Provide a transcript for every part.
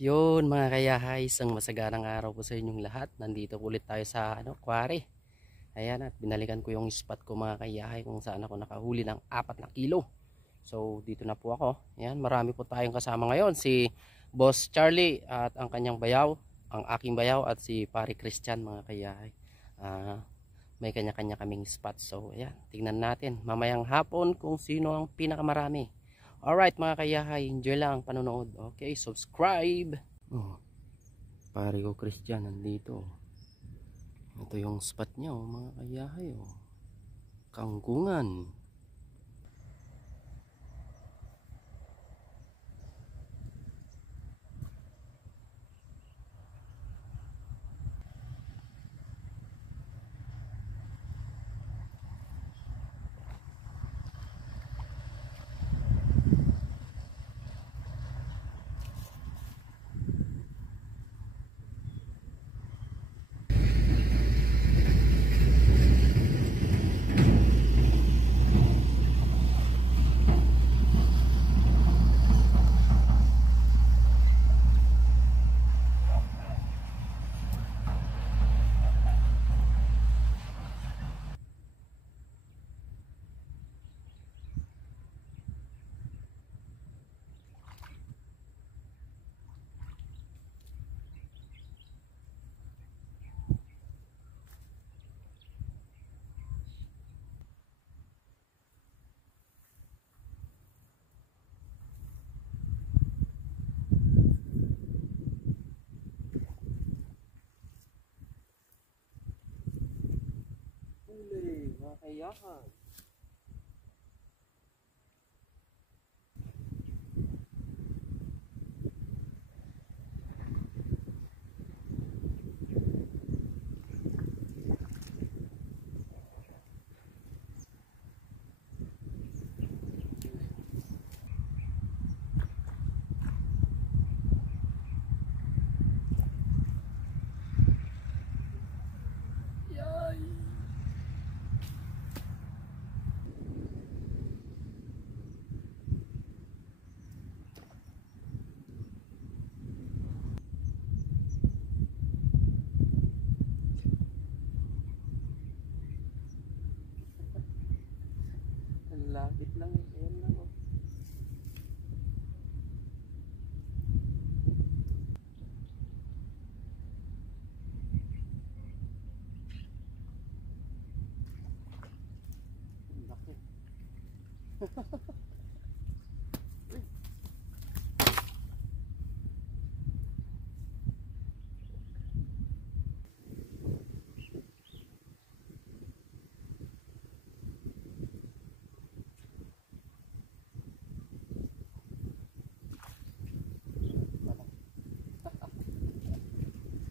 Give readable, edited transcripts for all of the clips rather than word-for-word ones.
Yun mga kayahay, isang masaganang araw po sa inyong lahat. Nandito ulit tayo sa quarry. Ayan, at binalikan ko yung spot ko mga kayahay kung saan ako nakahuli ng 4 na kilo. So dito na po ako. Ayan, marami po tayong kasama ngayon. Si Boss Charlie at ang kanyang bayaw, ang aking bayaw at si Pare Christian mga kayahay. May kanya-kanya kaming spot. So ayan, tingnan natin mamayang hapon kung sino ang pinakamarami. Alright mga kayahay, enjoy lang ang panonood. Okay, subscribe. Pare ko Christian nandito. Ito yung spot niya mga kayahay. Kangkungan. Mga kayahay. Lapit lang, ayan lang laki.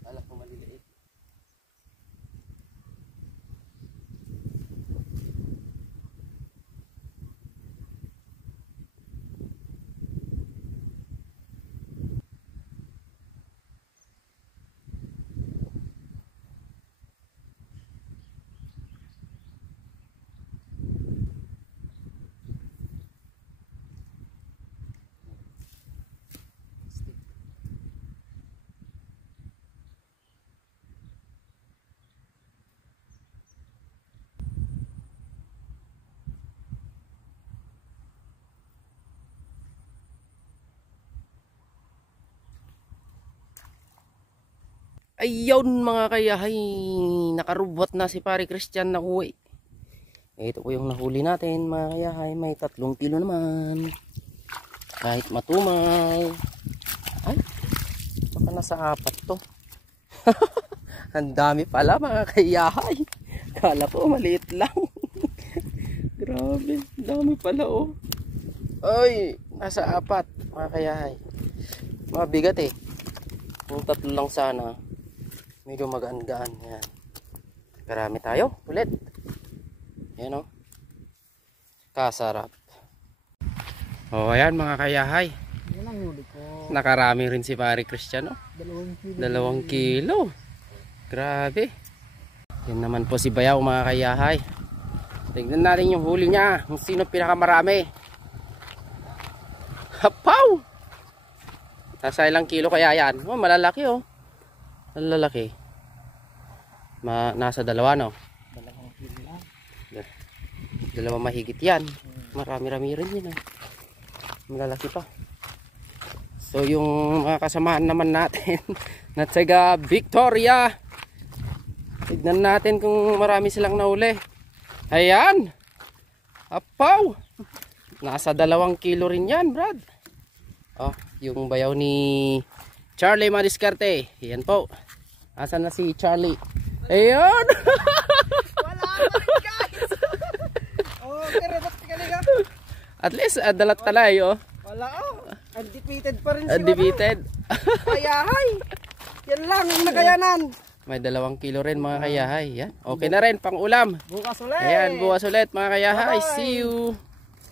Alam ko maliliit. Ayun mga kayahay, nakarubot na si Pare Christian na uwi. Ito po yung nahuli natin mga kayahay, may 3 kilo naman. Kahit matumal. Ay, baka nasa 4 to. Ang dami pala mga kayahay. Kala ko maliit lang. Grabe, dami pala oh. Ay, nasa 4 mga kayahay. Mabigat eh. Kung 3 lang sana, medyo magaan-gaan. Yan. Karami tayo ulit. Yan o. Kasarap. O ayan mga kayahay. Yan ang huli ko. Nakarami rin si Pare Christian o. 2 kilo. 2 kilo. Grabe. Yan naman po si Bayaw mga kayahay. Tignan natin yung huli niya. Kung sino pinakamarami. Hapaw! Nasa ilang kilo kaya yan? Oh, malalaki oh. Malalaki. Nasa 2 no? 2 kilo lang. 2 mahigit yan. Marami-rami rin yun. Malalaki pa. So yung mga kasamaan naman natin na taga Victoria. Tignan natin kung marami silang nahuli. Ayan. Apaw. Nasa 2 kilo rin yan, Brad. Oh, yung bayaw ni Charlie Madiskarte. Yan po. Asan na si Charlie? Ayan. Wala pa rin guys. Oh, pero bakit ka liga? At least dalat talay oh. Wala oh. Undefeated pa rin si Undefeated. Kayahay. Yan lang ang nakayanan. May 2 kilo rin mga kayahay. Yan. Okay na rin pang ulam. Bukas ulit. Ayan, bukas ulit mga kayahay. Bye-bye. See you.